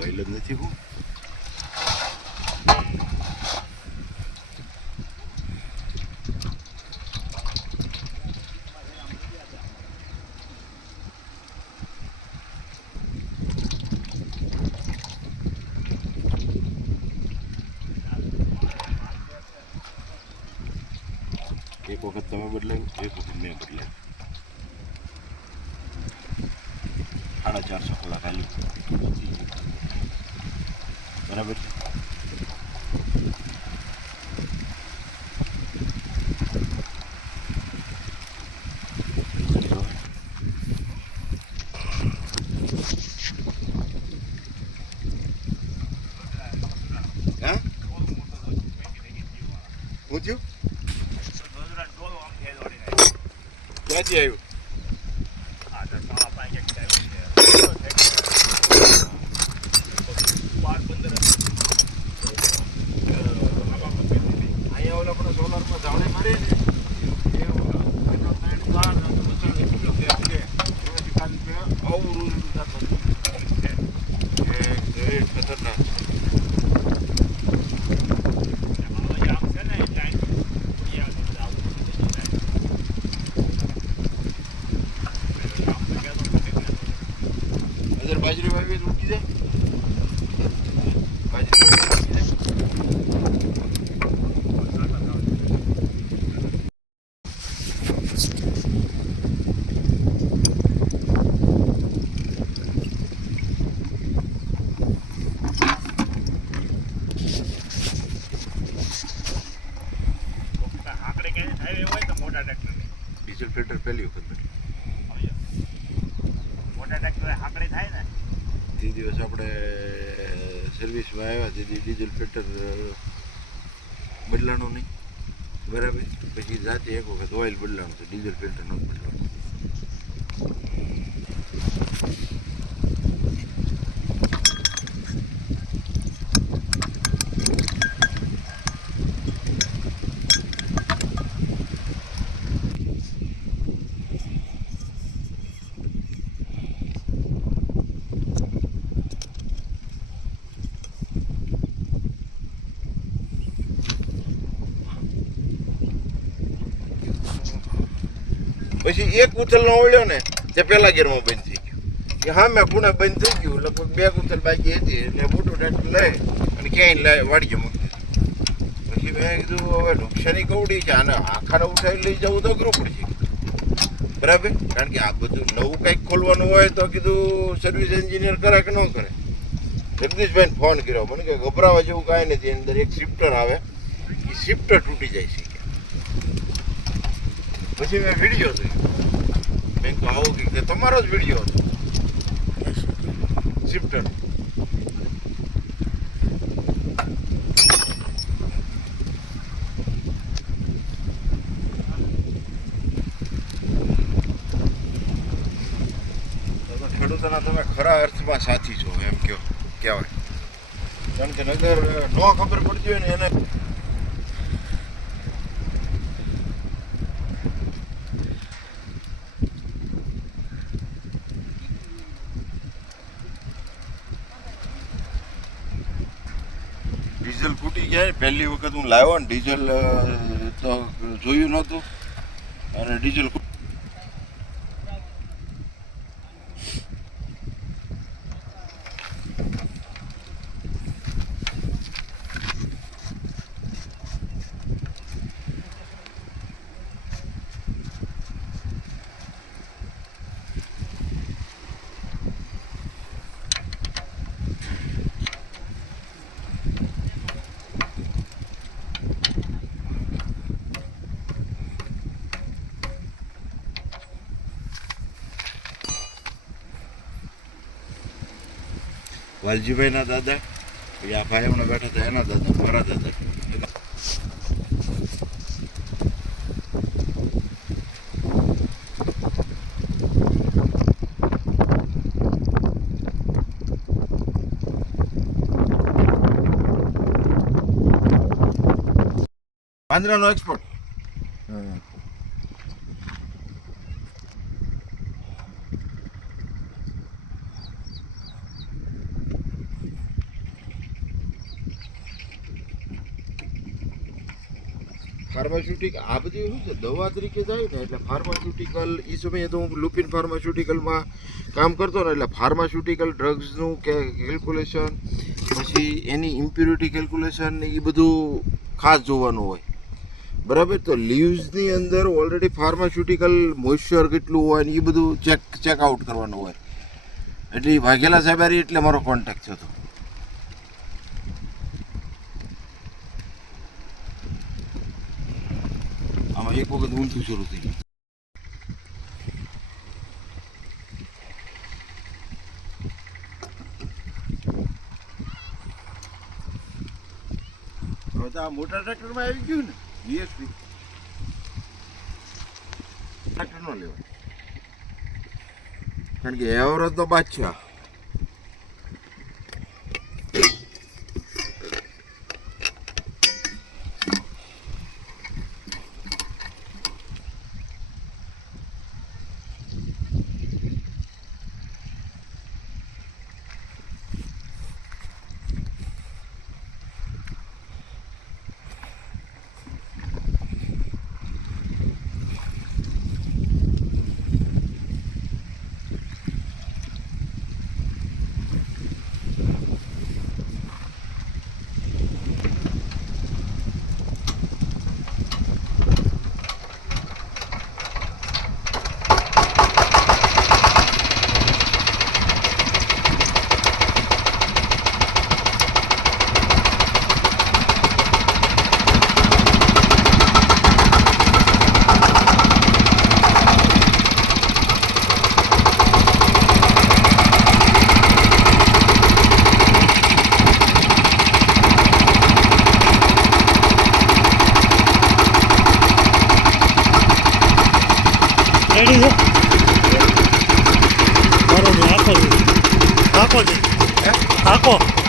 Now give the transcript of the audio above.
Vial જ નથી હું એક વખત તમે બદલાવ્યું, એક વખત મેં બદલાવ્યું. 450 કલાક હાલી બરાબર છે. હા હું થયું ક્યાંથી આવ્યું? બાજરી વાવી ઉઠી જાય, બાજરી વાવી ઉઠી જાય. ડીઝલ ફિલ્ટર પહેલી વખત મોટા ટ્રેક્ટર હાકડે થાય ને તે દિવસ આપણે સર્વિસમાં આવ્યા તેથી ડીઝલ ફિલ્ટર બદલાણું નહીં બરાબર. પછી જાતે એક વખત ઓઇલ બદલાણું છે, ડીઝલ ફિલ્ટર નથી બદલાણું. પછી એક ઉથલનો ઓળ્યો ને તે પહેલા ગેરમાં બંધ થઈ ગયું. કે હા મેં ખૂણે બંધ થઈ ગયું, લગભગ 2 ઉથલ બાકી હતી એટલે મોટું ટ્રેક્ટર લઈ અને ક્યાંય વાડીએ મૂકી દીધું. પછી મેં કીધું હવે નુકસાની કવડી છે, આને આખાને ઉઠાવી લઈ જવું તો અઘરું પડશે બરાબર. કારણ કે આ બધું નવું કંઈક ખોલવાનું હોય તો કીધું સર્વિસ એન્જિનિયર કરે કે ન કરે. જગદીશભાઈને ફોન કર્યો, મને કે ગભરાવા જેવું કાંઈ નથી, અંદર એક શિફ્ટર આવે એ શિફ્ટર તૂટી જાય છે. પછી મેં વિડીયો જોયો, મેં કહું આવું કે તમારો જ વિડીયો હતો શિફ્ટર. ખેડૂતોના તમે ખરા અર્થમાં સાથી છો એમ કહેવાય. કારણ કે નગર ન ખબર પડતી હોય ને એને ડીઝલ ફૂટી જાય પહેલી વખત હું લાવ્યો ને ડીઝલ તો જોયું નહોતું અને ડીઝલ વાલજીભાઈના દાદા પછી આ ભાઈ હમણાં બેઠા હતા એના દાદા મારા દાદા પાંજરાનો એક્સપોર્ટ ફાર્માસ્યુટિક આ બધી શું છે દવા તરીકે જાય ને એટલે ફાર્માસ્યુટિકલ એ સમયે તો હું લુપિન ફાર્માસ્યુટિકલમાં કામ કરતો ને એટલે ફાર્માસ્યુટિકલ ડ્રગ્સનું કેલ્ક્યુલેશન પછી એની ઇમ્પ્યુરિટી કેલ્ક્યુલેશન એ બધું ખાસ જોવાનું હોય બરાબર તો લીવ્સની અંદર ઓલરેડી ફાર્માસ્યુટિકલ મોઇશ્ચર કેટલું હોય ને એ બધું ચેક આઉટ કરવાનું હોય એટલે વાઘેલા સાહેબ એટલે મારો કોન્ટેક્ટ થયો હતો આમાં એક વખત ઊંધું શરૂ થઈ ગયું હવે તો આ મોટા ટ્રેક્ટરમાં આવી ગયું ને બીએસપી ટ્રેક્ટર નો લેવાય કારણ કે એવરેજ તો બાદશાહ રેડી છે બરોબર આખો આખો છે આખો